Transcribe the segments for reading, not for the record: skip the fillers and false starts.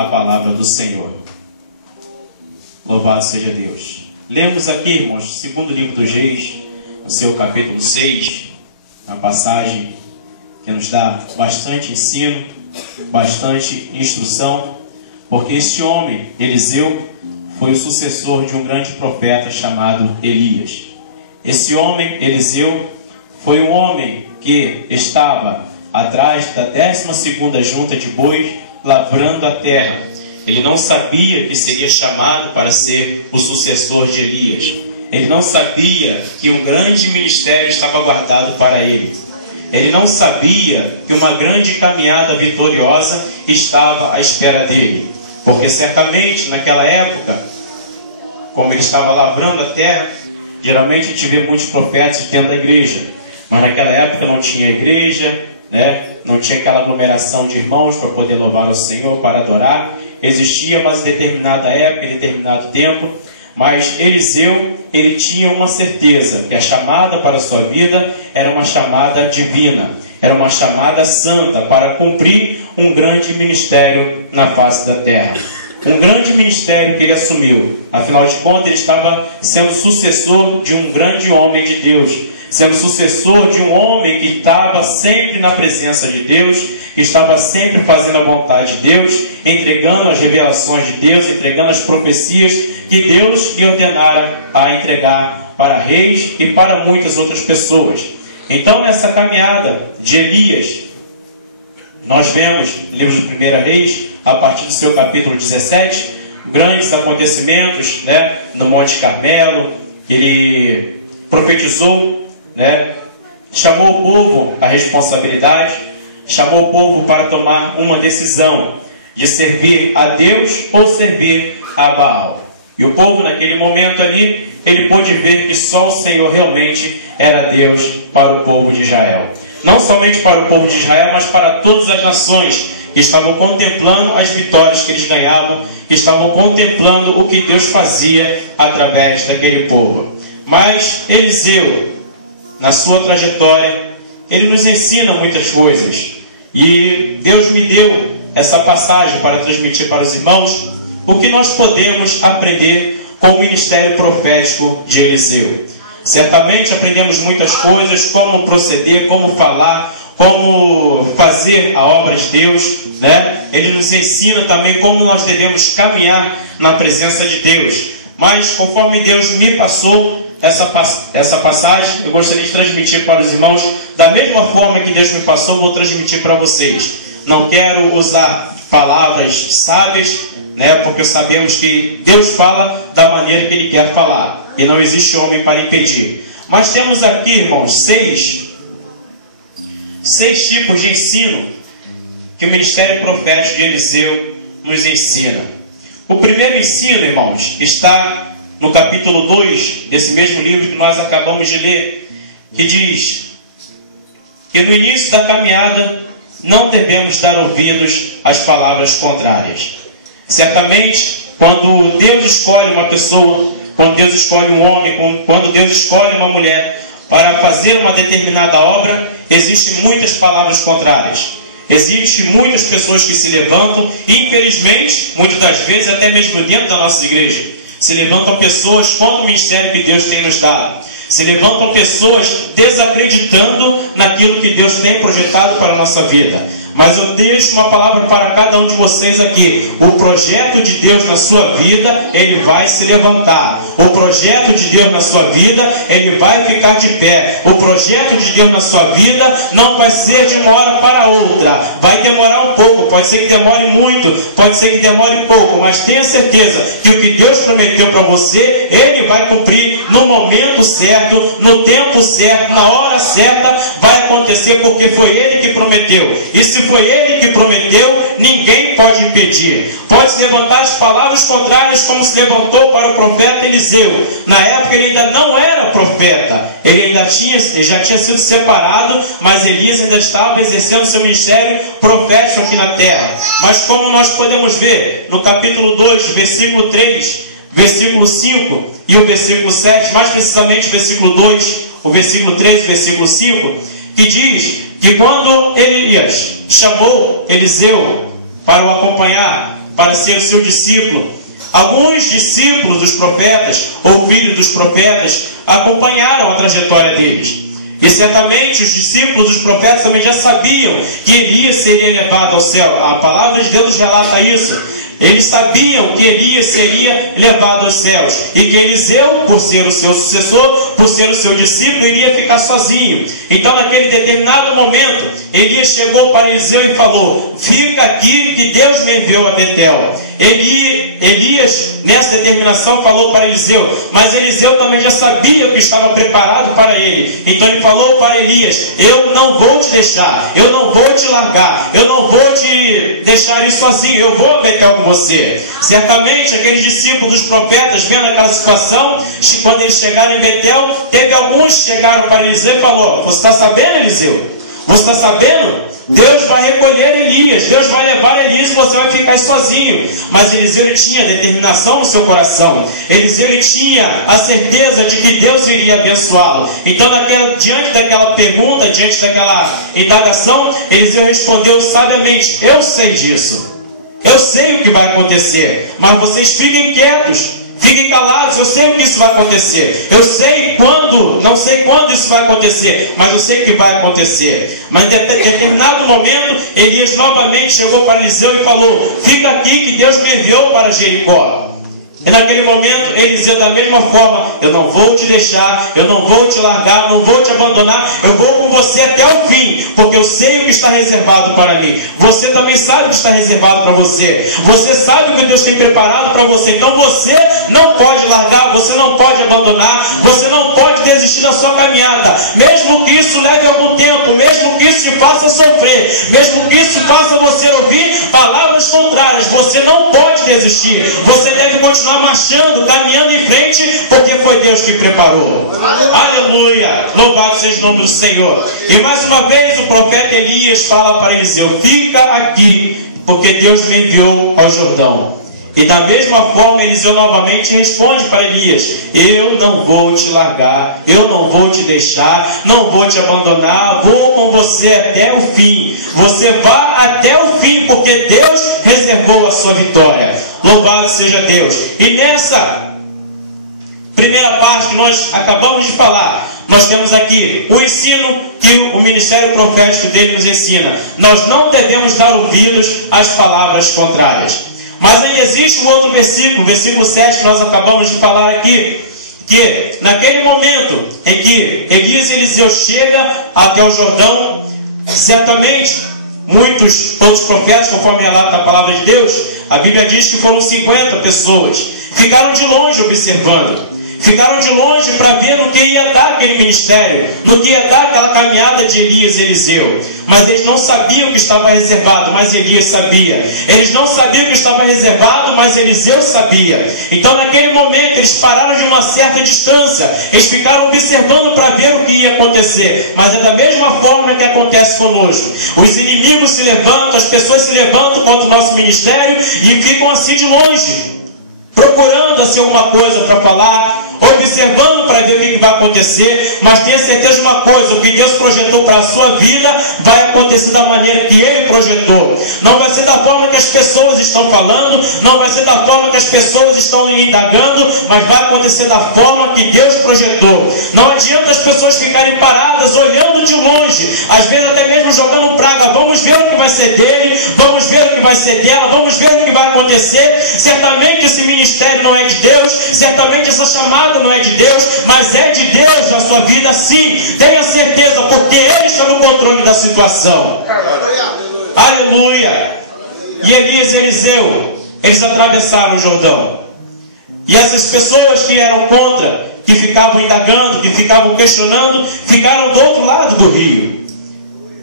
a palavra do Senhor. Louvado seja Deus. Lemos aqui, irmãos, segundo livro dos Reis, no seu capítulo 6, uma passagem que nos dá bastante ensino, bastante instrução, porque este homem, Eliseu, foi o sucessor de um grande profeta chamado Elias. Esse homem, Eliseu, foi um homem que estava atrás da 12ª junta de bois, lavrando a terra. Ele não sabia que seria chamado para ser o sucessor de Elias. Ele não sabia que um grande ministério estava guardado para ele. Ele não sabia que uma grande caminhada vitoriosa estava à espera dele. Porque certamente naquela época, como ele estava lavrando a terra, geralmente a gente vê muitos profetas dentro da igreja. Mas naquela época não tinha igreja, não tinha aquela aglomeração de irmãos para poder louvar o Senhor, para adorar. Existia, mas em determinada época, em determinado tempo. Mas Eliseu, ele tinha uma certeza, que a chamada para a sua vida era uma chamada divina, era uma chamada santa, para cumprir um grande ministério na face da terra. Um grande ministério que ele assumiu. Afinal de contas, ele estava sendo sucessor de um grande homem de Deus, sendo sucessor de um homem que estava sempre na presença de Deus, que estava sempre fazendo a vontade de Deus, entregando as revelações de Deus, entregando as profecias que Deus lhe ordenara a entregar para reis e para muitas outras pessoas. Então, nessa caminhada de Elias, nós vemos no livro de 1 Reis, a partir do seu capítulo 17, grandes acontecimentos, no Monte Carmelo. Ele profetizou, chamou o povo à responsabilidade, chamou o povo para tomar uma decisão de servir a Deus ou servir a Baal. E o povo naquele momento ali, ele pôde ver que só o Senhor realmente era Deus para o povo de Israel. Não somente para o povo de Israel, mas para todas as nações que estavam contemplando as vitórias que eles ganhavam, que estavam contemplando o que Deus fazia através daquele povo. Mas Eliseu, na sua trajetória, ele nos ensina muitas coisas. E Deus me deu essa passagem para transmitir para os irmãos o que nós podemos aprender com o ministério profético de Eliseu. Certamente aprendemos muitas coisas, como proceder, como falar, como fazer a obra de Deus, Ele nos ensina também como nós devemos caminhar na presença de Deus. Mas conforme Deus me passou essa passagem, eu gostaria de transmitir para os irmãos da mesma forma que Deus me passou, vou transmitir para vocês. Não quero usar palavras sábias, porque sabemos que Deus fala da maneira que Ele quer falar, e não existe homem para impedir. Mas temos aqui, irmãos, seis tipos de ensino que o ministério profético de Eliseu nos ensina. O primeiro ensino, irmãos, está no capítulo 2 desse mesmo livro que nós acabamos de ler, que diz que no início da caminhada não devemos dar ouvidos às palavras contrárias. Certamente, quando Deus escolhe uma pessoa, quando Deus escolhe um homem, quando Deus escolhe uma mulher para fazer uma determinada obra, existem muitas palavras contrárias. Existem muitas pessoas que se levantam, e infelizmente, muitas das vezes, até mesmo dentro da nossa igreja, se levantam pessoas contra o ministério que Deus tem nos dado. Se levantam pessoas desacreditando naquilo que Deus tem projetado para a nossa vida. Mas eu deixo uma palavra para cada um de vocês aqui. O projeto de Deus na sua vida, ele vai se levantar. O projeto de Deus na sua vida, ele vai ficar de pé. O projeto de Deus na sua vida não vai ser de uma hora para outra. Vai demorar um pouco, pode ser que demore muito, pode ser que demore pouco, mas tenha certeza que o que Deus prometeu para você, Ele vai cumprir no momento certo, no tempo certo, na hora certa, vai acontecer, porque foi Ele que prometeu. E se foi Ele que prometeu, ninguém pode impedir. Pode se levantar as palavras contrárias, como se levantou para o profeta Eliseu. Na época ele ainda não era profeta, ele já tinha sido separado, mas Elias ainda estava exercendo seu ministério profético aqui na terra. Mas como nós podemos ver no capítulo 2, versículo 3, versículo 5 e o versículo 7, mais precisamente o versículo 2, o versículo 3 e o versículo 5, que diz que quando Elias chamou Eliseu para o acompanhar para ser o seu discípulo. Alguns discípulos dos profetas, ou filhos dos profetas, acompanharam a trajetória deles. E certamente os discípulos dos profetas também já sabiam que Elias seria levado ao céu. A palavra de Deus relata isso. Eles sabiam que Elias seria levado aos céus e que Eliseu, por ser o seu sucessor, por ser o seu discípulo, iria ficar sozinho. Então, naquele determinado momento, Elias chegou para Eliseu e falou: fica aqui que Deus me enviou a Betel. Elias, nessa determinação, falou para Eliseu, mas Eliseu também já sabia o que estava preparado para ele. Então ele falou para Elias: eu não vou te deixar, eu não vou te largar, eu não vou te deixar ir sozinho, eu vou a Betel com você. Certamente aqueles discípulos dos profetas, vendo aquela situação, quando eles chegaram em Betel, teve alguns que chegaram para Eliseu e falou: você está sabendo, Eliseu? Você está sabendo? Deus vai recolher Elias, Deus vai levar Elias e você vai ficar sozinho. Mas Eliseu tinha determinação no seu coração. Eliseu tinha a certeza de que Deus iria abençoá-lo. Então, diante daquela pergunta, diante daquela indagação, Eliseu respondeu sabiamente: eu sei disso. Eu sei o que vai acontecer. Mas vocês fiquem quietos. Fiquem calados, eu sei o que isso vai acontecer. Eu sei quando, não sei quando isso vai acontecer, mas eu sei que vai acontecer. Mas em determinado momento, Elias novamente chegou para Eliseu e falou: fica aqui que Deus me enviou para Jericó. E naquele momento, Eliseu, da mesma forma: eu não vou te deixar, eu não vou te largar, não vou te abandonar, eu vou com você até o fim, porque eu sei o que está reservado para mim. Você também sabe o que está reservado para você. Você sabe o que Deus tem preparado para você. Então você não pode largar, você não pode abandonar, você não pode desistir da sua caminhada. Mesmo que isso leve algum tempo, mesmo que isso te faça sofrer, mesmo que isso faça você ouvir palavras contrárias, você não pode desistir. Você deve continuar marchando, caminhando em frente, porque foi Deus que preparou. Aleluia! Louvado seja o nome do Senhor. E mais uma vez o profeta Elias fala para Eliseu: fica aqui, porque Deus me enviou ao Jordão. E da mesma forma Eliseu novamente responde para Elias: eu não vou te largar, eu não vou te deixar, não vou te abandonar, vou com você até o fim. Você vá até o fim, porque Deus reservou a sua vitória. Louvado seja Deus. E nessa primeira parte que nós acabamos de falar, nós temos aqui o ensino que o ministério profético dele nos ensina. Nós não devemos dar ouvidos às palavras contrárias. Mas aí existe um outro versículo, versículo 7, que nós acabamos de falar aqui, que naquele momento em que Elias e Eliseu chegam até o Jordão, certamente todos os profetas, conforme relata a palavra de Deus, a Bíblia diz que foram 50 pessoas, ficaram de longe observando. Ficaram de longe para ver no que ia dar aquele ministério, no que ia dar aquela caminhada de Elias e Eliseu. Mas eles não sabiam o que estava reservado, mas Elias sabia. Eles não sabiam o que estava reservado, mas Eliseu sabia. Então naquele momento eles pararam de uma certa distância. Eles ficaram observando para ver o que ia acontecer. Mas é da mesma forma que acontece conosco. Os inimigos se levantam, as pessoas se levantam contra o nosso ministério e ficam assim de longe, procurando assim alguma coisa para falar, observando para ver o que vai acontecer. Mas tenha certeza de uma coisa: o que Deus projetou para a sua vida vai acontecer da maneira que Ele projetou. Não vai ser da forma que as pessoas estão falando, não vai ser da forma que as pessoas estão indagando, mas vai acontecer da forma que Deus projetou. Não adianta as pessoas ficarem paradas olhando de longe, às vezes até mesmo jogando praga: vamos ver o que vai ser dele, vamos ver o que vai ser dela, vamos ver o que vai acontecer. Certamente esse ministério não é de Deus, certamente essa chamada não é de Deus, mas é de Deus na sua vida, sim. Tenha certeza, porque Ele está no controle da situação. Aleluia! E Elias e Eliseu, eles atravessaram o Jordão. E essas pessoas que eram contra, que ficavam indagando, que ficavam questionando, ficaram do outro lado do rio.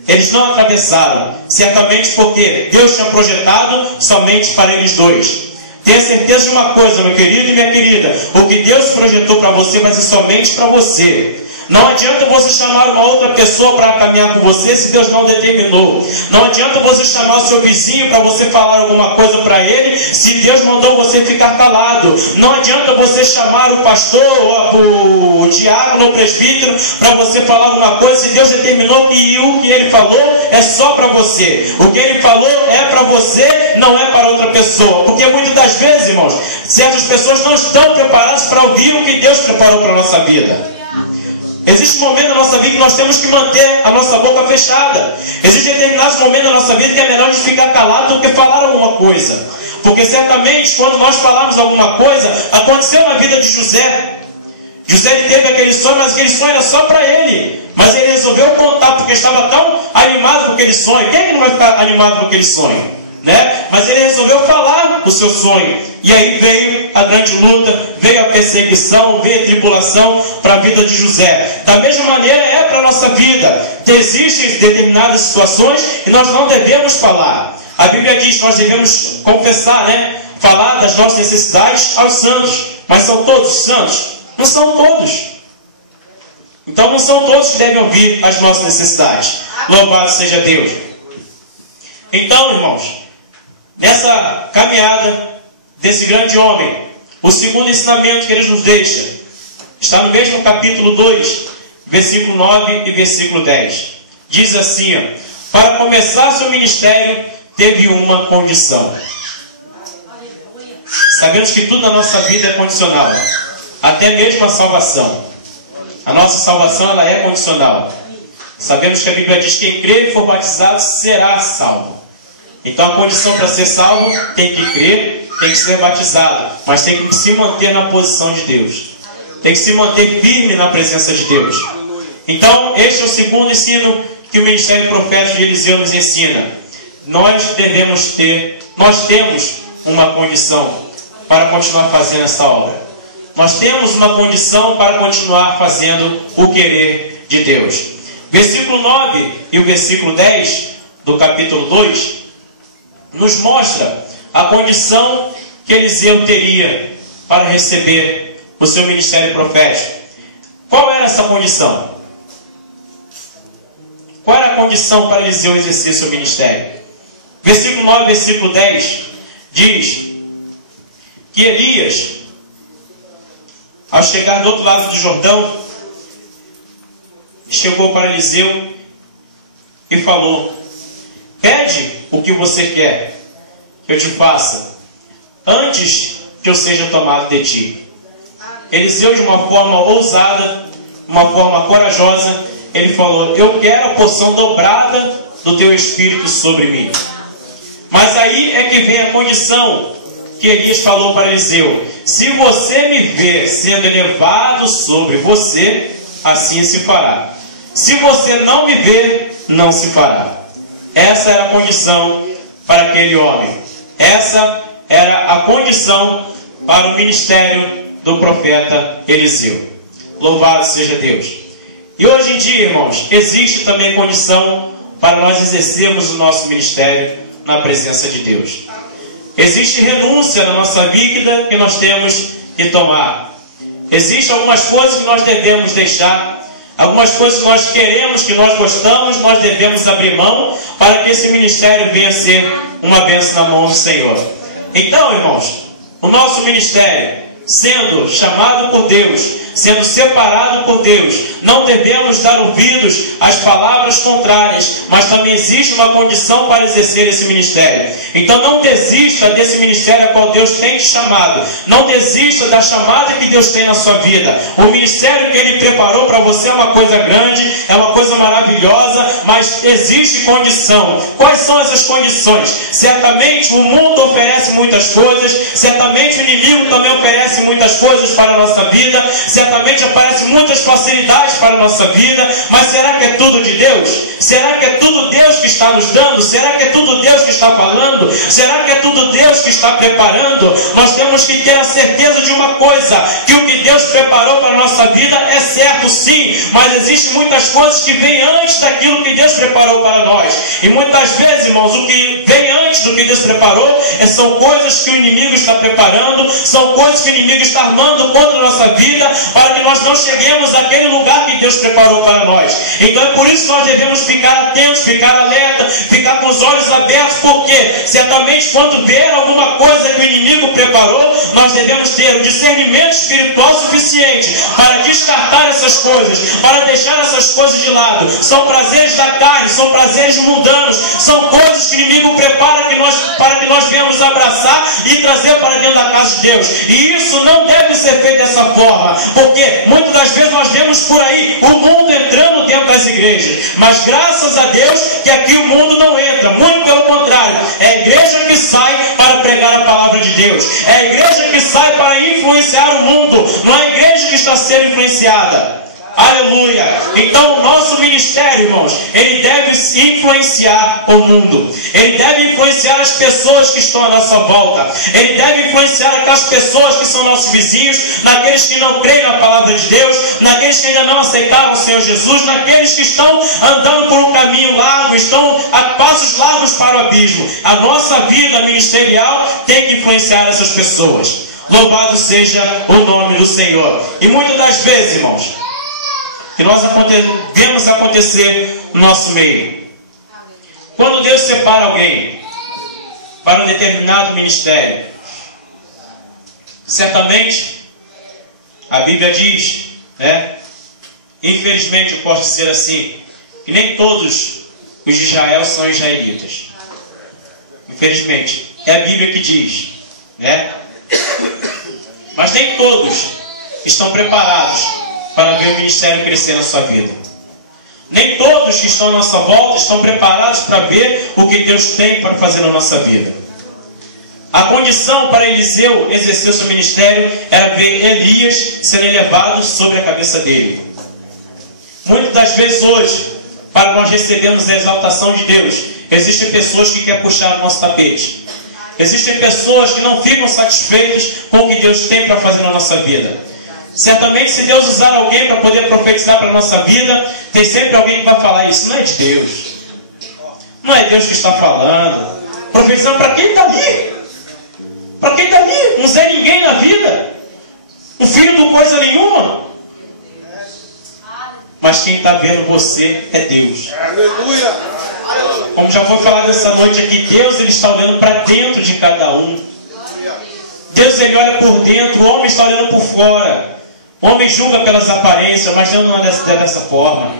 Eles não atravessaram, certamente porque Deus tinha projetado somente para eles dois. Tenha certeza de uma coisa, meu querido e minha querida: o que Deus projetou para você vai ser somente para você. Não adianta você chamar uma outra pessoa para caminhar com você se Deus não determinou. Não adianta você chamar o seu vizinho para você falar alguma coisa para ele se Deus mandou você ficar calado. Não adianta você chamar o pastor, o diácono, o presbítero, para você falar alguma coisa, se Deus determinou que o que ele falou é só para você. O que ele falou é para você, não é para outra pessoa. Porque muitas das vezes, irmãos, certas pessoas não estão preparadas para ouvir o que Deus preparou para a nossa vida. Existe um momento na nossa vida que nós temos que manter a nossa boca fechada. Existem determinados momentos na nossa vida que é melhor a gente ficar calado do que falar alguma coisa. Porque certamente quando nós falamos alguma coisa, aconteceu na vida de José. José ele teve aquele sonho, mas aquele sonho era só para ele. Mas ele resolveu contar porque estava tão animado com aquele sonho. Quem é que não vai ficar animado com aquele sonho? Né? Mas ele resolveu falar do seu sonho. E aí veio a grande luta, veio a perseguição, veio a tribulação para a vida de José. Da mesma maneira é para a nossa vida. Existem determinadas situações e nós não devemos falar. A Bíblia diz que nós devemos confessar, né? Falar das nossas necessidades aos santos. Mas são todos santos? Não são todos. Então não são todos que devem ouvir as nossas necessidades. Louvado seja Deus. Então, irmãos, nessa caminhada desse grande homem, o segundo ensinamento que ele nos deixa está no mesmo capítulo 2, versículo 9 e versículo 10. Diz assim, ó, para começar seu ministério, teve uma condição. Sabemos que tudo na nossa vida é condicional, até mesmo a salvação. A nossa salvação ela é condicional. Sabemos que a Bíblia diz que quem crer e for batizado será salvo. Então a condição para ser salvo tem que crer, tem que ser batizado, mas tem que se manter na posição de Deus. Tem que se manter firme na presença de Deus. Então este é o segundo ensino que o ministério profético de Eliseu nos ensina. Nós temos uma condição para continuar fazendo essa obra. Nós temos uma condição para continuar fazendo o querer de Deus. Versículo 9 e o versículo 10 do capítulo 2 nos mostra a condição que Eliseu teria para receber o seu ministério profético. Qual era essa condição? Qual era a condição para Eliseu exercer seu ministério? Versículo 9 e versículo 10 diz que Elias, ao chegar do outro lado do Jordão, chegou para Eliseu e falou: pede o que você quer que eu te faça, antes que eu seja tomado de ti. Eliseu, de uma forma ousada, uma forma corajosa, ele falou: eu quero a porção dobrada do teu espírito sobre mim. Mas aí é que vem a condição que Elias falou para Eliseu: se você me ver sendo elevado sobre você, assim se fará. Se você não me ver, não se fará. Essa era a condição para aquele homem. Essa era a condição para o ministério do profeta Eliseu. Louvado seja Deus. E hoje em dia, irmãos, existe também condição para nós exercermos o nosso ministério na presença de Deus. Existe renúncia na nossa vida que nós temos que tomar. Existem algumas coisas que nós devemos deixar. Algumas coisas que nós queremos, que nós gostamos, nós devemos abrir mão para que esse ministério venha a ser uma bênção na mão do Senhor. Então, irmãos, o nosso ministério, sendo chamado por Deus, sendo separado por Deus, não devemos dar ouvidos às palavras contrárias, mas também existe uma condição para exercer esse ministério. Então não desista desse ministério a qual Deus tem te chamado. Não desista da chamada que Deus tem na sua vida. O ministério que Ele preparou para você é uma coisa grande, é uma coisa maravilhosa, mas existe condição. Quais são essas condições? Certamente o mundo oferece muitas coisas, certamente o inimigo também oferece muitas coisas para a nossa vida, certamente aparecem muitas facilidades para a nossa vida, mas será que é tudo de Deus? Será que é tudo Deus que está nos dando? Será que é tudo Deus que está falando? Será que é tudo Deus que está preparando? Nós temos que ter a certeza de uma coisa, que o que Deus preparou para a nossa vida é certo sim, mas existem muitas coisas que vêm antes daquilo que Deus preparou para nós. E muitas vezes, irmãos, o que vem antes do que Deus preparou são coisas que o inimigo está preparando, são coisas que o inimigo está armando contra a nossa vida, para que nós não cheguemos àquele lugar que Deus preparou para nós. Então é por isso que nós devemos ficar atentos, ficar alerta, ficar com os olhos abertos, porque certamente quando ver alguma coisa que o inimigo preparou, nós devemos ter o discernimento espiritual suficiente para descartar essas coisas, para deixar essas coisas de lado. São prazeres da carne, são prazeres mundanos, são coisas que o inimigo prepara para que nós venhamos abraçar e trazer para dentro da casa de Deus. E isso não deve ser feito dessa forma, porque muitas das vezes nós vemos por aí o mundo entrando dentro das igrejas, mas graças a Deus que aqui o mundo não entra, muito pelo contrário, é a igreja que sai para pregar a palavra de Deus, é a igreja que sai para influenciar o mundo, não é a igreja que está sendo influenciada. Aleluia! Então o nosso ministério, irmãos, ele deve influenciar o mundo. Ele deve influenciar as pessoas que estão à nossa volta. Ele deve influenciar aquelas pessoas que são nossos vizinhos, naqueles que não creem na palavra de Deus, naqueles que ainda não aceitaram o Senhor Jesus, naqueles que estão andando por um caminho largo, estão a passos largos para o abismo. A nossa vida ministerial tem que influenciar essas pessoas. Louvado seja o nome do Senhor. E muitas das vezes, irmãos, que nós vemos acontecer no nosso meio. Quando Deus separa alguém para um determinado ministério, certamente a Bíblia diz, infelizmente eu posso dizer assim, que nem todos os de Israel são israelitas. Infelizmente, é a Bíblia que diz, mas nem todos estão preparados para ver o ministério crescer na sua vida. Nem todos que estão à nossa volta estão preparados para ver o que Deus tem para fazer na nossa vida. A condição para Eliseu exercer o seu ministério era ver Elias sendo elevado sobre a cabeça dele. Muitas das vezes hoje, para nós recebermos a exaltação de Deus, existem pessoas que querem puxar o nosso tapete. Existem pessoas que não ficam satisfeitas com o que Deus tem para fazer na nossa vida. Certamente, se Deus usar alguém para poder profetizar para a nossa vida, tem sempre alguém que vai falar: isso não é de Deus. Não é Deus que está falando. Profetizando para quem está ali? Para quem está ali? Não sei ninguém na vida. Um filho do coisa nenhuma. Mas quem está vendo você é Deus. Aleluia! Como já foi falado essa noite aqui, Deus ele está olhando para dentro de cada um. Deus ele olha por dentro, o homem está olhando por fora. O homem julga pelas aparências, mas Deus não é dessa forma.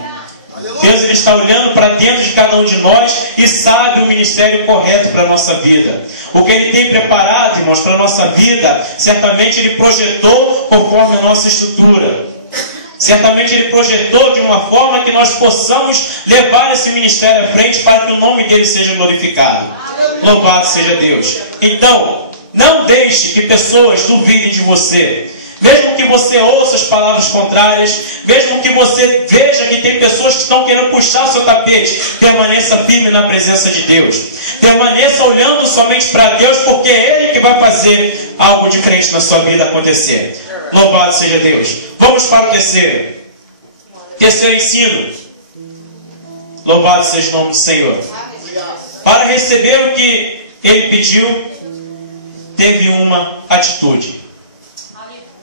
Deus ele está olhando para dentro de cada um de nós e sabe o ministério correto para a nossa vida. O que Ele tem preparado, irmãos, para a nossa vida, certamente Ele projetou conforme a nossa estrutura. Certamente Ele projetou de uma forma que nós possamos levar esse ministério à frente para que o nome dEle seja glorificado. Louvado seja Deus. Então, não deixe que pessoas duvidem de você. Mesmo que você ouça as palavras contrárias, mesmo que você veja que tem pessoas que estão querendo puxar o seu tapete, permaneça firme na presença de Deus. Permaneça olhando somente para Deus, porque é Ele que vai fazer algo diferente na sua vida acontecer. Louvado seja Deus. Vamos para o terceiro. Terceiro ensino. Louvado seja o nome do Senhor. Para receber o que Ele pediu, teve uma atitude.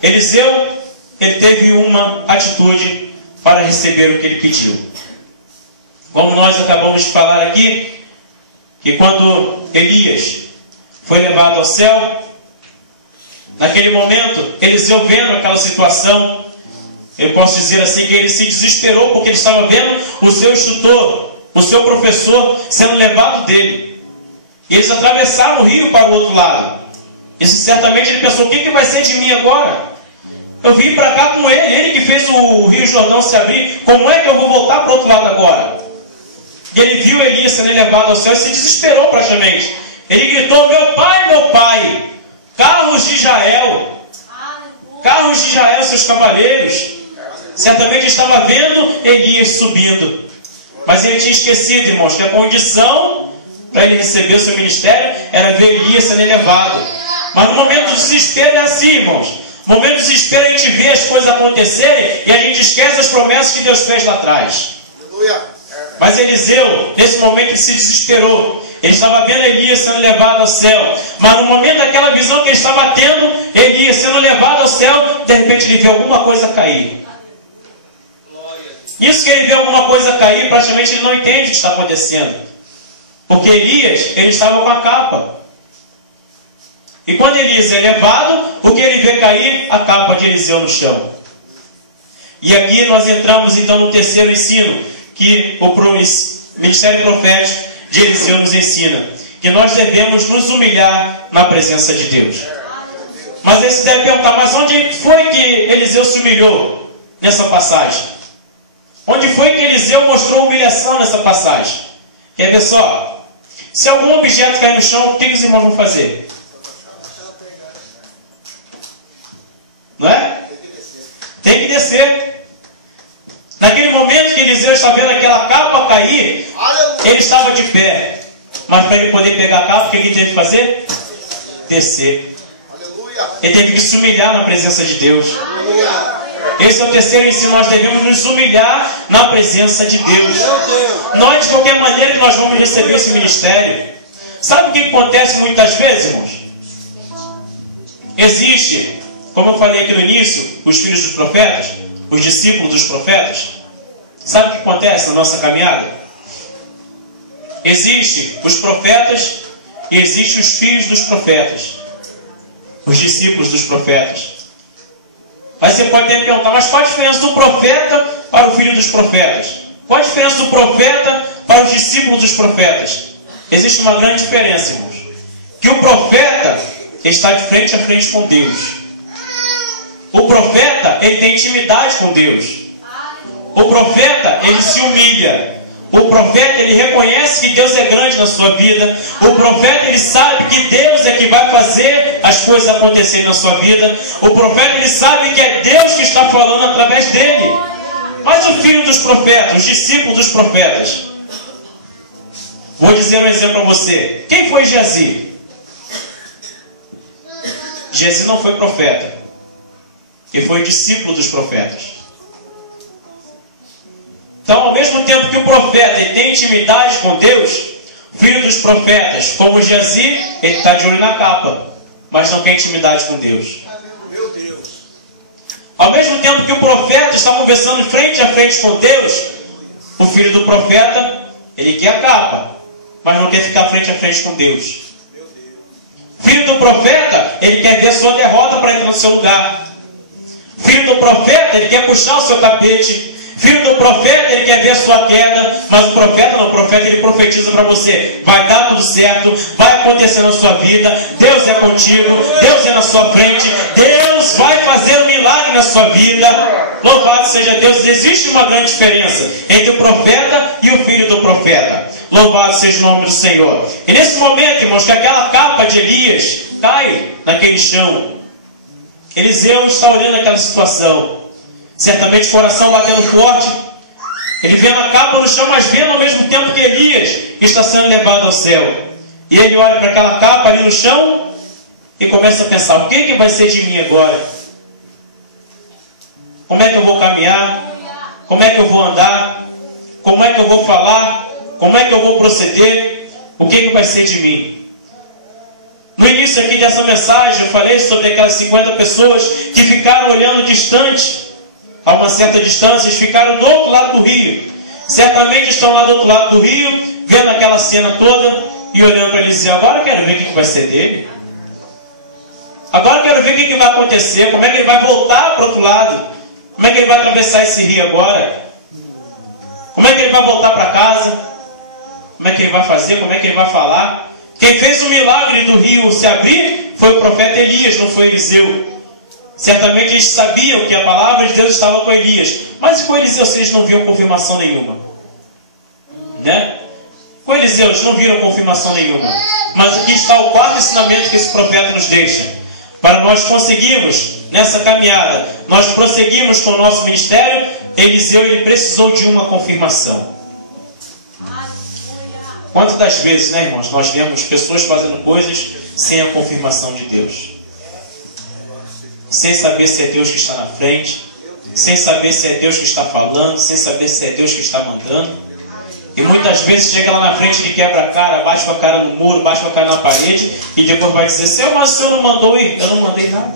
Eliseu, ele teve uma atitude para receber o que ele pediu. Como nós acabamos de falar aqui, que quando Elias foi levado ao céu, naquele momento, Eliseu vendo aquela situação, eu posso dizer assim, que ele se desesperou porque ele estava vendo o seu instrutor, o seu professor sendo levado dele. E eles atravessaram o rio para o outro lado. E certamente ele pensou: o que vai ser de mim agora? Eu vim para cá com ele que fez o Rio Jordão se abrir. Como é que eu vou voltar para o outro lado agora? E ele viu Elias sendo levado ao céu e se desesperou praticamente. Ele gritou: meu pai, carros de Israel, seus cavaleiros. Certamente estava vendo Elias subindo. Mas ele tinha esquecido, irmãos, que a condição para ele receber o seu ministério era ver Elias sendo elevado. Mas no momento do desespero é assim, irmãos. No momento do desespero a gente vê as coisas acontecerem e a gente esquece as promessas que Deus fez lá atrás. Mas Eliseu, nesse momento, ele se desesperou. Ele estava vendo Elias sendo levado ao céu. Mas no momento daquela visão que ele estava tendo, Elias sendo levado ao céu, de repente ele vê alguma coisa cair. Isso que ele vê alguma coisa cair, praticamente ele não entende o que está acontecendo. Porque Elias, ele estava com a capa. E quando Elias é levado, o que ele vê cair? A capa de Eliseu no chão. E aqui nós entramos então no terceiro ensino, que o ministério profético de Eliseu nos ensina. Que nós devemos nos humilhar na presença de Deus. Mas você deve perguntar, mas onde foi que Eliseu se humilhou nessa passagem? Onde foi que Eliseu mostrou humilhação nessa passagem? Quer ver só? Se algum objeto cair no chão, o que os irmãos vão fazer? Não é? Tem que descer. Naquele momento que Eliseu estava vendo aquela capa cair, ele estava de pé. Mas para ele poder pegar a capa, o que ele teve que fazer? Descer. Ele teve que se humilhar na presença de Deus. Esse é o terceiro ensino. Nós devemos nos humilhar na presença de Deus. Não é de qualquer maneira que nós vamos receber esse ministério. Sabe o que acontece muitas vezes, irmãos? Existe, como eu falei aqui no início, os filhos dos profetas, os discípulos dos profetas. Sabe o que acontece na nossa caminhada? Existem os profetas e existem os filhos dos profetas, os discípulos dos profetas. Mas você pode ter que perguntar, mas qual a diferença do profeta para o filho dos profetas? Qual a diferença do profeta para os discípulos dos profetas? Existe uma grande diferença, irmãos. Que o profeta está de frente a frente com Deus. O profeta, ele tem intimidade com Deus. O profeta, ele se humilha. O profeta, ele reconhece que Deus é grande na sua vida. O profeta, ele sabe que Deus é que vai fazer as coisas acontecerem na sua vida. O profeta, ele sabe que é Deus que está falando através dele. Mas o filho dos profetas, os discípulos dos profetas. Vou dizer um exemplo para você. Quem foi Geazi? Geazi não foi profeta. Ele foi discípulo dos profetas. Então, ao mesmo tempo que o profeta ele tem intimidade com Deus, o filho dos profetas, como Geazi, ele está de olho na capa, mas não quer intimidade com Deus. Meu Deus. Ao mesmo tempo que o profeta está conversando frente a frente com Deus, o filho do profeta, ele quer a capa, mas não quer ficar frente a frente com Deus. O filho do profeta, ele quer ver a sua derrota para entrar no seu lugar. O filho do profeta, ele quer puxar o seu tapete. Filho do profeta, ele quer ver a sua queda, mas o profeta não, o profeta ele profetiza para você, vai dar tudo certo, vai acontecer na sua vida, Deus é contigo, Deus é na sua frente, Deus vai fazer um milagre na sua vida, louvado seja Deus. Existe uma grande diferença entre o profeta e o filho do profeta, louvado seja o nome do Senhor. E nesse momento, irmãos, que aquela capa de Elias cai naquele chão, Eliseu está olhando aquela situação, certamente o coração batendo forte, ele vendo a capa no chão, mas vendo ao mesmo tempo que Elias está sendo levado ao céu. E ele olha para aquela capa ali no chão e começa a pensar, o que vai ser de mim agora? Como é que eu vou caminhar? Como é que eu vou andar? Como é que eu vou falar? Como é que eu vou proceder? O que vai ser de mim? No início aqui dessa mensagem eu falei sobre aquelas 50 pessoas que ficaram olhando distante, a uma certa distância, eles ficaram do outro lado do rio. Certamente estão lá do outro lado do rio, vendo aquela cena toda e olhando para Eliseu. Agora eu quero ver o que vai ser dele. Agora eu quero ver o que vai acontecer. Como é que ele vai voltar para o outro lado? Como é que ele vai atravessar esse rio agora? Como é que ele vai voltar para casa? Como é que ele vai fazer? Como é que ele vai falar? Quem fez o milagre do rio se abrir foi o profeta Elias, não foi Eliseu. Certamente eles sabiam que a palavra de Deus estava com Elias. Mas com Eliseu eles não viam confirmação nenhuma. Né? Com Eliseu eles não viram confirmação nenhuma. Mas aqui está o quarto ensinamento que esse profeta nos deixa. Para nós conseguirmos, nessa caminhada, nós prosseguimos com o nosso ministério, Eliseu ele precisou de uma confirmação. Quantas das vezes, né, irmãos, nós vemos pessoas fazendo coisas sem a confirmação de Deus? Sem saber se é Deus que está na frente, sem saber se é Deus que está falando, sem saber se é Deus que está mandando. E muitas vezes chega lá na frente de quebra a cara, bate com a cara no muro, bate com a cara na parede, e depois vai dizer, Senhor, mas o Senhor não mandou ir? Eu não mandei nada.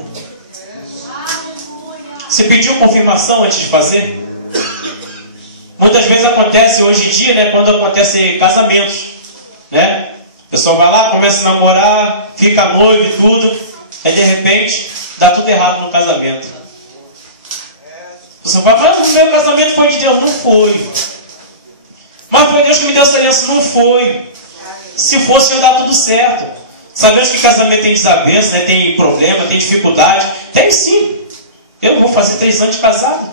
Você pediu confirmação antes de fazer? Muitas vezes acontece hoje em dia, né, quando acontece casamentos, né? O pessoal vai lá, começa a namorar, fica noivo e tudo, aí de repente dá tudo errado no casamento. Você vai falar, o meu casamento foi de Deus. Não foi. Mas foi Deus que me deu essa aliança. Não foi. Se fosse, ia dar tudo certo. Sabemos que casamento tem desavença, né? Tem problema, tem dificuldade. Tem sim. Eu vou fazer 3 anos de casado.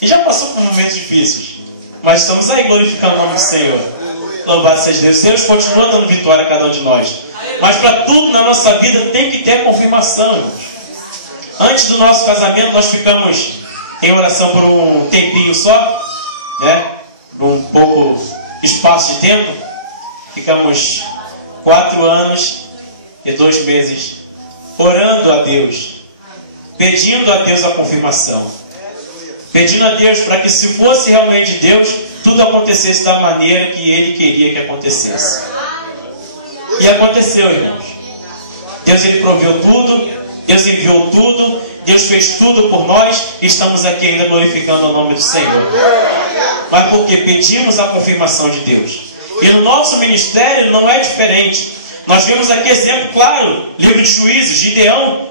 E já passou por momentos difíceis. Mas estamos aí glorificando o nome do Senhor. Louvado seja Deus. Deus continua dando vitória a cada um de nós. Mas para tudo na nossa vida tem que ter confirmação, irmãos. Antes do nosso casamento, nós ficamos em oração por um tempinho só, né? Num pouco espaço de tempo. Ficamos 4 anos e 2 meses orando a Deus, pedindo a Deus a confirmação, pedindo a Deus para que, se fosse realmente Deus, tudo acontecesse da maneira que Ele queria que acontecesse. E aconteceu, irmãos. Deus, Ele proveu tudo. Deus enviou tudo, Deus fez tudo por nós, e estamos aqui ainda glorificando o nome do Senhor. Mas porque pedimos a confirmação de Deus. E no nosso ministério não é diferente. Nós vemos aqui exemplo claro, livro de Juízes, Gideão.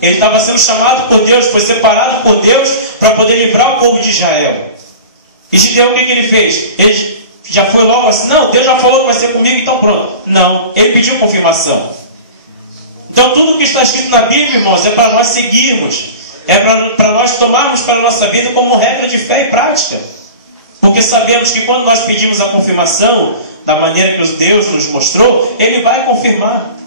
Ele estava sendo chamado por Deus, foi separado por Deus para poder livrar o povo de Israel. E Gideão, o que ele fez? Ele já foi logo assim, não, Deus já falou que vai ser comigo, então pronto. Não, ele pediu confirmação. Então tudo que está escrito na Bíblia, irmãos, é para nós seguirmos. É para nós tomarmos para a nossa vida como regra de fé e prática. Porque sabemos que quando nós pedimos a confirmação, da maneira que Deus nos mostrou, Ele vai confirmar.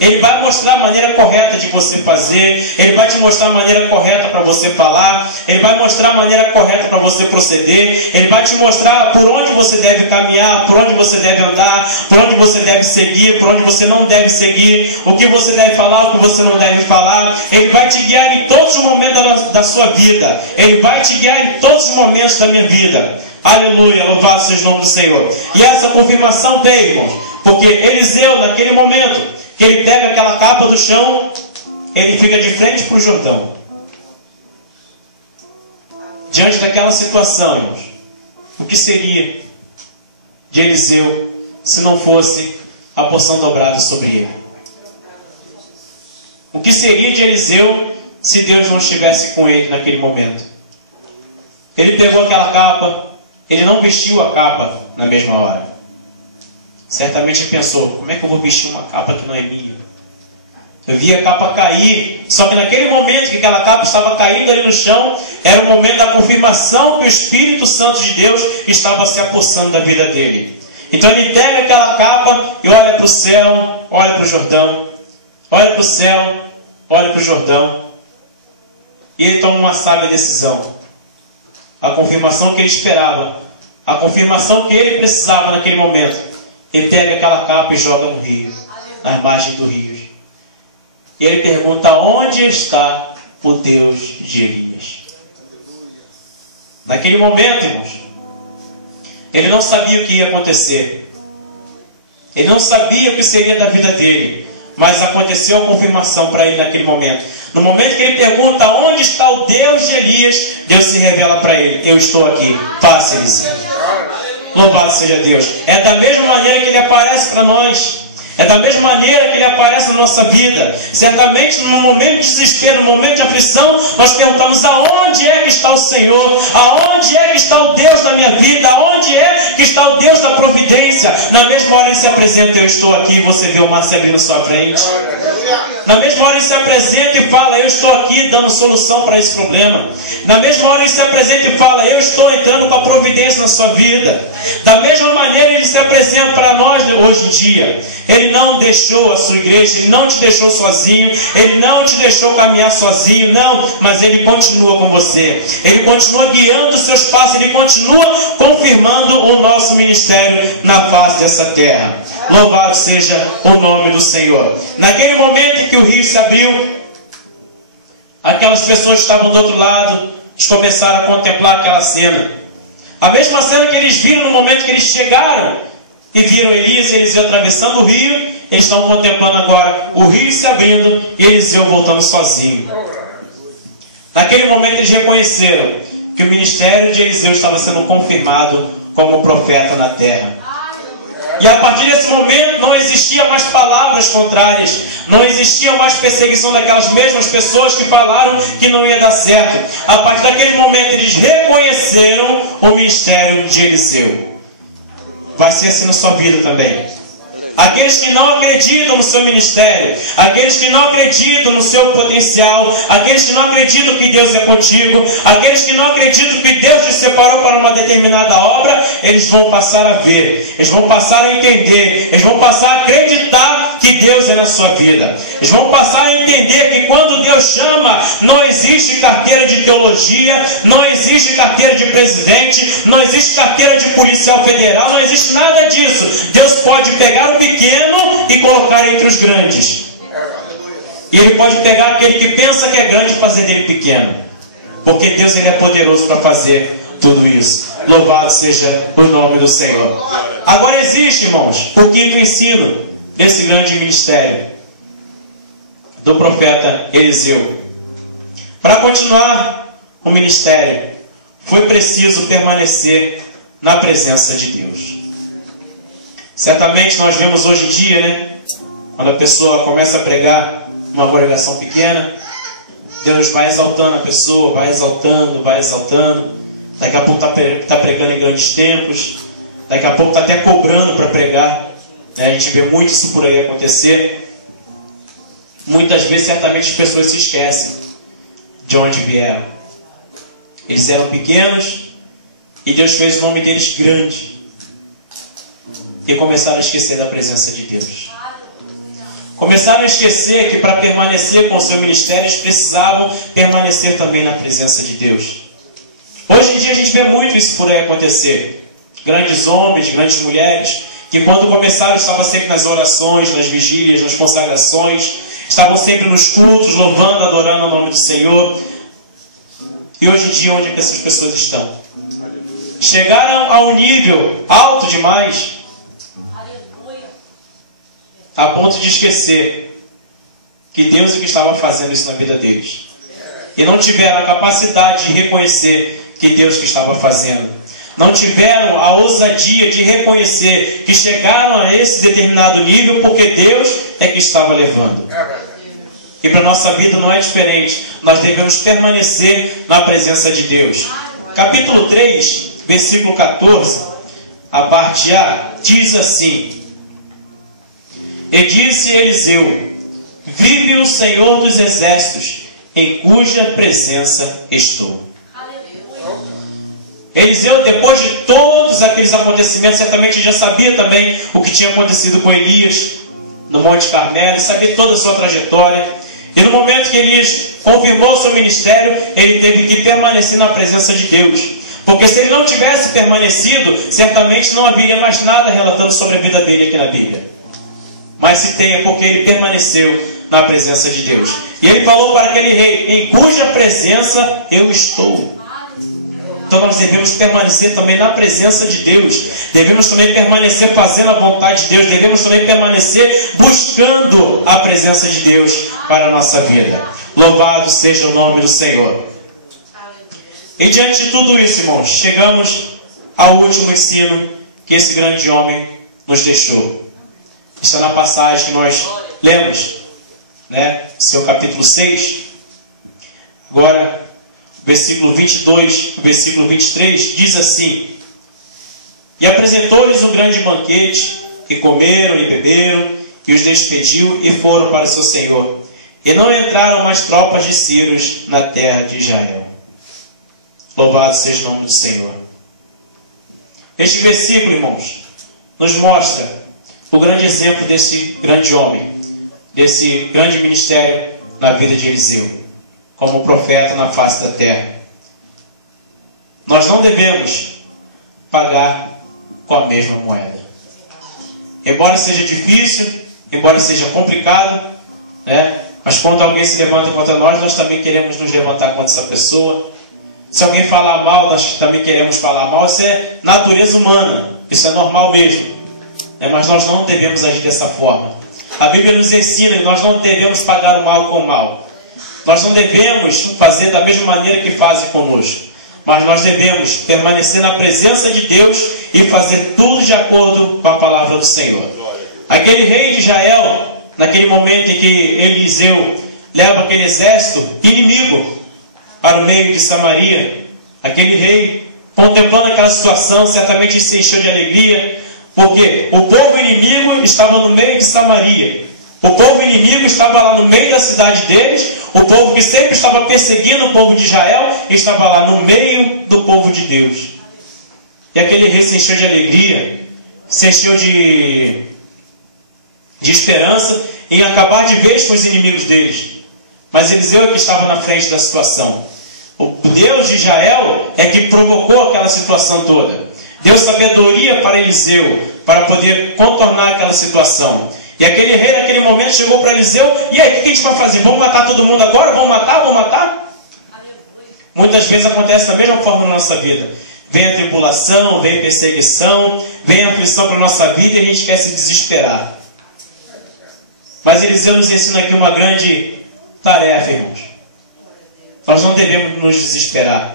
Ele vai mostrar a maneira correta de você fazer. Ele vai te mostrar a maneira correta para você falar. Ele vai mostrar a maneira correta para você proceder. Ele vai te mostrar por onde você deve caminhar, por onde você deve andar, por onde você deve seguir, por onde você não deve seguir, o que você deve falar, o que você não deve falar. Ele vai te guiar em todos os momentos da sua vida. Ele vai te guiar em todos os momentos da minha vida. Aleluia, louvado seja o nome do Senhor. E essa confirmação veio, irmãos, porque Eliseu, naquele momento que ele pega aquela capa do chão, ele fica de frente para o Jordão. Diante daquela situação, irmãos, o que seria de Eliseu se não fosse a porção dobrada sobre ele? O que seria de Eliseu se Deus não estivesse com ele naquele momento? Ele pegou aquela capa, ele não vestiu a capa na mesma hora. Certamente ele pensou, como é que eu vou vestir uma capa que não é minha? Eu vi a capa cair, só que naquele momento que aquela capa estava caindo ali no chão, era o momento da confirmação que o Espírito Santo de Deus estava se apossando da vida dele. Então ele pega aquela capa e olha para o céu, olha para o Jordão, olha para o céu, olha para o Jordão, e ele toma uma sábia decisão. A confirmação que ele esperava, a confirmação que ele precisava naquele momento. Ele pega aquela capa e joga no rio, nas margens do rio. E ele pergunta, onde está o Deus de Elias? Naquele momento, irmãos, ele não sabia o que ia acontecer. Ele não sabia o que seria da vida dele. Mas aconteceu a confirmação para ele naquele momento. No momento que ele pergunta, onde está o Deus de Elias? Deus se revela para ele, eu estou aqui, faça-lhe. Louvado seja Deus. É da mesma maneira que Ele aparece para nós. É da mesma maneira que Ele aparece na nossa vida. Certamente, no momento de desespero, no momento de aflição, nós perguntamos, aonde é que está o Senhor? Aonde é que está o Deus da minha vida? Aonde é que está o Deus da providência? Na mesma hora Ele se apresenta, eu estou aqui, você vê o mar se abrindo na sua frente. Na mesma hora Ele se apresenta e fala, eu estou aqui dando solução para esse problema. Na mesma hora Ele se apresenta e fala, eu estou entrando com a providência na sua vida. Da mesma maneira Ele se apresenta para nós hoje em dia. Ele não deixou a sua igreja, Ele não te deixou sozinho, Ele não te deixou caminhar sozinho, não, mas Ele continua com você. Ele continua guiando os seus passos, Ele continua confirmando o nosso ministério na face dessa terra. Louvado seja o nome do Senhor. Naquele momento em que o rio se abriu, aquelas pessoas que estavam do outro lado, eles começaram a contemplar aquela cena. A mesma cena que eles viram no momento que eles chegaram e viram Elias e Eliseu atravessando o rio, eles estão contemplando agora o rio se abrindo e Eliseu voltando sozinho. Naquele momento eles reconheceram que o ministério de Eliseu estava sendo confirmado como profeta na terra. E a partir desse momento não existia mais palavras contrárias, não existia mais perseguição daquelas mesmas pessoas que falaram que não ia dar certo. A partir daquele momento eles reconheceram o ministério de Eliseu. Vai ser assim na sua vida também. Aqueles que não acreditam no seu ministério, aqueles que não acreditam no seu potencial, aqueles que não acreditam que Deus é contigo, aqueles que não acreditam que Deus te separou para uma determinada obra, eles vão passar a ver, eles vão passar a entender, eles vão passar a acreditar que Deus é na sua vida. Eles vão passar a entender que quando Deus chama, não existe carteira de teologia, não existe carteira de presidente, não existe carteira de policial federal, não existe nada disso. Deus pode pegar o pequeno e colocar entre os grandes. E Ele pode pegar aquele que pensa que é grande e fazer dele pequeno. Porque Deus Ele é poderoso para fazer tudo isso. Louvado seja o nome do Senhor. Agora existe, irmãos, o quinto ensino desse grande ministério do profeta Eliseu. Para continuar o ministério, foi preciso permanecer na presença de Deus. Certamente nós vemos hoje em dia, né? Quando a pessoa começa a pregar uma pregação pequena, Deus vai exaltando a pessoa, vai exaltando, vai exaltando. Daqui a pouco está pregando em grandes templos. Daqui a pouco está até cobrando para pregar. Né? A gente vê muito isso por aí acontecer. Muitas vezes, certamente, as pessoas se esquecem de onde vieram. Eles eram pequenos e Deus fez o nome deles grande. E começaram a esquecer da presença de Deus. Começaram a esquecer que para permanecer com o seu ministério, eles precisavam permanecer também na presença de Deus. Hoje em dia a gente vê muito isso por aí acontecer. Grandes homens, grandes mulheres, que quando começaram estavam sempre nas orações, nas vigílias, nas consagrações, estavam sempre nos cultos, louvando, adorando o nome do Senhor. E hoje em dia, onde é que essas pessoas estão? Chegaram a um nível alto demais, a ponto de esquecer que Deus é que estava fazendo isso na vida deles. E não tiveram a capacidade de reconhecer que Deus que estava fazendo. Não tiveram a ousadia de reconhecer que chegaram a esse determinado nível porque Deus é que estava levando. E para a nossa vida não é diferente. Nós devemos permanecer na presença de Deus. Capítulo 3, versículo 14, a parte A, diz assim: E disse Eliseu: Vive o Senhor dos Exércitos, em cuja presença estou. Eliseu, depois de todos aqueles acontecimentos, certamente já sabia também o que tinha acontecido com Elias no Monte Carmelo, sabia toda a sua trajetória. E no momento que Elias confirmou o seu ministério, ele teve que permanecer na presença de Deus. Porque se ele não tivesse permanecido, certamente não haveria mais nada relatando sobre a vida dele aqui na Bíblia. Mas se tem é porque ele permaneceu na presença de Deus. E ele falou para aquele rei: Em cuja presença eu estou. Então nós devemos permanecer também na presença de Deus. Devemos também permanecer fazendo a vontade de Deus. Devemos também permanecer buscando a presença de Deus para a nossa vida. Louvado seja o nome do Senhor. E diante de tudo isso, irmãos, chegamos ao último ensino que esse grande homem nos deixou. Está na passagem que nós lemos, né? Seu capítulo 6. Agora, versículo 22, versículo 23, diz assim: E apresentou-lhes um grande banquete, e comeram e beberam, e os despediu e foram para o seu senhor. E não entraram mais tropas de sírios na terra de Israel. Louvado seja o nome do Senhor. Este versículo, irmãos, nos mostra o grande exemplo desse grande homem, desse grande ministério na vida de Eliseu, como profeta na face da terra. Nós não devemos pagar com a mesma moeda. Embora seja difícil, embora seja complicado, né? Mas quando alguém se levanta contra nós, nós também queremos nos levantar contra essa pessoa. Se alguém falar mal, nós também queremos falar mal. Isso é natureza humana. Isso é normal mesmo. Mas nós não devemos agir dessa forma. A Bíblia nos ensina que nós não devemos pagar o mal com o mal. Nós não devemos fazer da mesma maneira que fazem conosco. Mas nós devemos permanecer na presença de Deus e fazer tudo de acordo com a palavra do Senhor. Aquele rei de Israel, naquele momento em que Eliseu leva aquele exército inimigo para o meio de Samaria, aquele rei, contemplando aquela situação, certamente se encheu de alegria, porque o povo inimigo estava no meio de Samaria. O povo inimigo estava lá no meio da cidade deles. O povo que sempre estava perseguindo o povo de Israel estava lá no meio do povo de Deus. E aquele rei se encheu de alegria, se encheu de esperança em acabar de vez com os inimigos deles. Mas Eliseu é que estava na frente da situação. O Deus de Israel é que provocou aquela situação toda. Deu sabedoria para Eliseu, para poder contornar aquela situação. E aquele rei naquele momento chegou para Eliseu: e aí, o que a gente vai fazer? Vamos matar todo mundo agora? Vamos matar? Vamos matar? Muitas vezes acontece da mesma forma na nossa vida. Vem a tribulação, vem a perseguição, vem a aflição para a nossa vida e a gente quer se desesperar. Mas Eliseu nos ensina aqui uma grande tarefa, irmãos. Nós não devemos nos desesperar.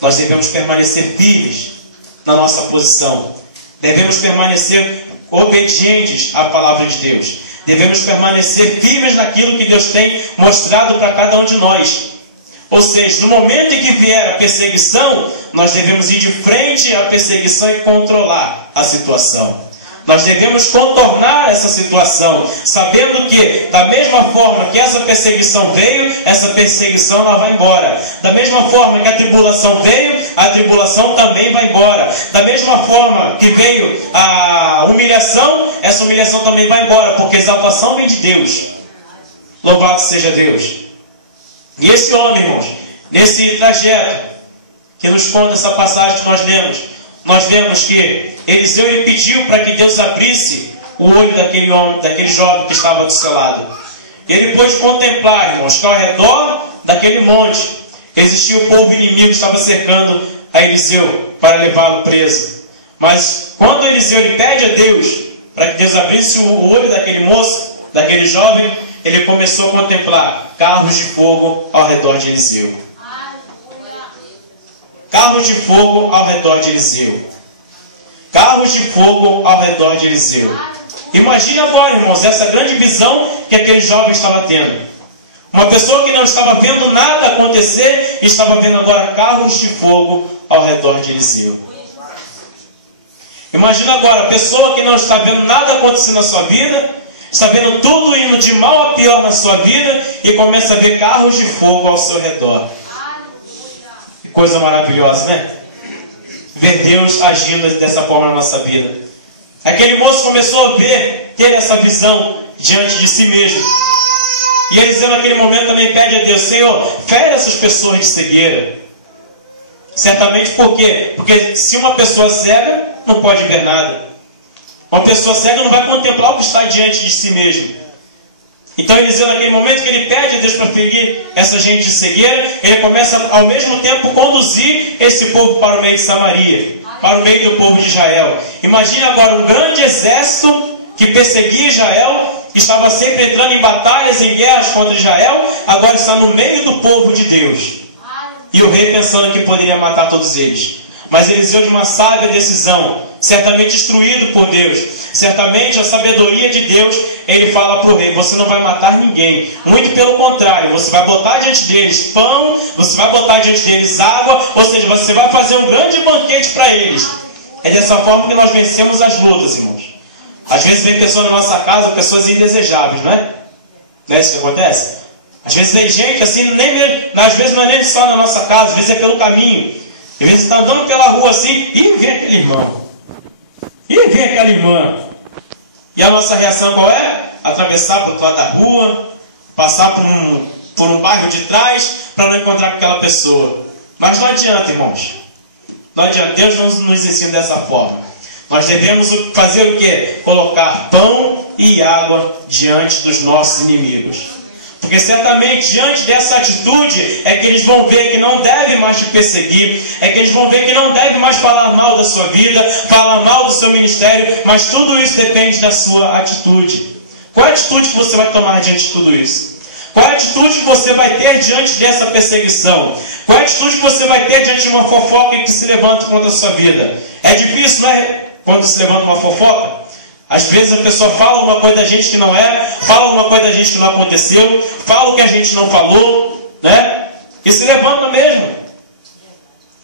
Nós devemos permanecer firmes na nossa posição. Devemos permanecer obedientes à palavra de Deus. Devemos permanecer firmes naquilo que Deus tem mostrado para cada um de nós. Ou seja, no momento em que vier a perseguição, nós devemos ir de frente à perseguição e controlar a situação. Nós devemos contornar essa situação, sabendo que, da mesma forma que essa perseguição veio, essa perseguição ela vai embora. Da mesma forma que a tribulação veio, a tribulação também vai embora. Da mesma forma que veio a humilhação, essa humilhação também vai embora, porque a exaltação vem de Deus. Louvado seja Deus. E esse homem, irmãos, nesse trajeto que nos conta essa passagem que nós lemos, nós vemos que Eliseu pediu para que Deus abrisse o olho daquele homem, daquele jovem que estava do seu lado. Ele pôde contemplar, irmãos, que ao redor daquele monte existia um povo inimigo que estava cercando a Eliseu para levá-lo preso. Mas quando Eliseu ele pede a Deus para que Deus abrisse o olho daquele moço, daquele jovem, ele começou a contemplar carros de fogo ao redor de Eliseu. Carros de fogo ao redor de Eliseu. Carros de fogo ao redor de Eliseu. Imagine agora, irmãos, essa grande visão que aquele jovem estava tendo. Uma pessoa que não estava vendo nada acontecer, estava vendo agora carros de fogo ao redor de Eliseu. Imagina agora, a pessoa que não está vendo nada acontecer na sua vida, está vendo tudo indo de mal a pior na sua vida e começa a ver carros de fogo ao seu redor. Que coisa maravilhosa, né? Ver Deus agindo dessa forma na nossa vida. Aquele moço começou a ter essa visão diante de si mesmo. E Eliseu naquele momento também pede a Deus: Senhor, fere essas pessoas de cegueira. Certamente por quê? Porque se uma pessoa cega não pode ver nada. Uma pessoa cega não vai contemplar o que está diante de si mesmo. Então Eliseu naquele momento que ele pede a Deus para ferir essa gente de cegueira, ele começa ao mesmo tempo conduzir esse povo para o meio de Samaria, para o meio do povo de Israel. Imagina agora um grande exército que perseguia Israel, que estava sempre entrando em batalhas, em guerras contra Israel, agora está no meio do povo de Deus. E o rei pensando que poderia matar todos eles. Mas Eliseu, de uma sábia decisão, certamente instruído por Deus, certamente a sabedoria de Deus, ele fala para o rei: você não vai matar ninguém, muito pelo contrário, você vai botar diante deles pão, você vai botar diante deles água, ou seja, você vai fazer um grande banquete para eles. É dessa forma que nós vencemos as lutas, irmãos. Às vezes vem pessoas na nossa casa, pessoas indesejáveis, não é? Não é isso que acontece? Às vezes vem gente assim, às vezes não é nem só na nossa casa, às vezes é pelo caminho. Às vezes você está andando pela rua assim, e vem aquele irmão. E vem aquela irmã. E a nossa reação qual é? Atravessar para o outro lado da rua, passar por um bairro de trás, para não encontrar com aquela pessoa. Mas não adianta, irmãos. Não adianta. Deus não nos ensina dessa forma. Nós devemos fazer o quê? Colocar pão e água diante dos nossos inimigos. Porque certamente diante dessa atitude é que eles vão ver que não deve mais te perseguir, é que eles vão ver que não deve mais falar mal da sua vida, falar mal do seu ministério, mas tudo isso depende da sua atitude. Qual é a atitude que você vai tomar diante de tudo isso? Qual é a atitude que você vai ter diante dessa perseguição? Qual é a atitude que você vai ter diante de uma fofoca que se levanta contra a sua vida? É difícil, não é? Quando se levanta uma fofoca? Às vezes a pessoa fala uma coisa da gente que não é, fala uma coisa da gente que não aconteceu, fala o que a gente não falou, né? E se levanta mesmo.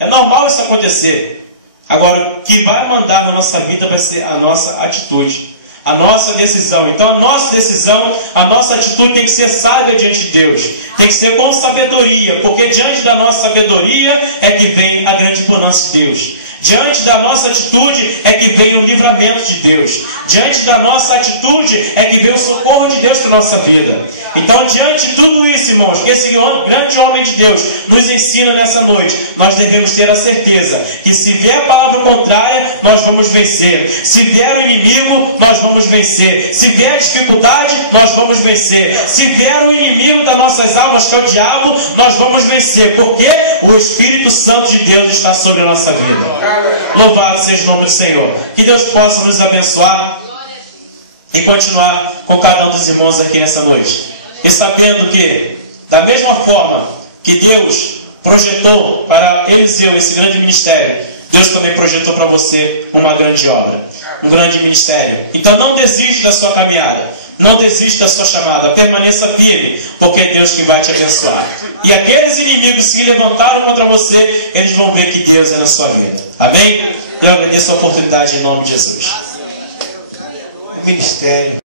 É normal isso acontecer. Agora, o que vai mandar na nossa vida vai ser a nossa atitude, a nossa decisão. Então a nossa decisão, a nossa atitude tem que ser sábia diante de Deus. Tem que ser com sabedoria, porque diante da nossa sabedoria é que vem a grande bonança de Deus. Diante da nossa atitude é que vem o livramento de Deus. Diante da nossa atitude é que vem o socorro de Deus para a nossa vida. Então, diante de tudo isso, irmãos, que esse grande homem de Deus nos ensina nessa noite, nós devemos ter a certeza que se vier a palavra contrária, nós vamos vencer. Se vier o inimigo, nós vamos vencer. Se vier a dificuldade, nós vamos vencer. Se vier o inimigo das nossas almas, que é o diabo, nós vamos vencer. Porque o Espírito Santo de Deus está sobre a nossa vida. Louvado seja o nome do Senhor. Que Deus possa nos abençoar e continuar com cada um dos irmãos aqui nessa noite. E sabendo que, da mesma forma que Deus projetou para Eliseu esse grande ministério, Deus também projetou para você uma grande obra, um grande ministério. Então não desiste da sua caminhada, não desiste da sua chamada, permaneça firme, porque é Deus que vai te abençoar. E aqueles inimigos que levantaram contra você, eles vão ver que Deus é na sua vida. Amém? Eu agradeço a oportunidade em nome de Jesus. O ministério.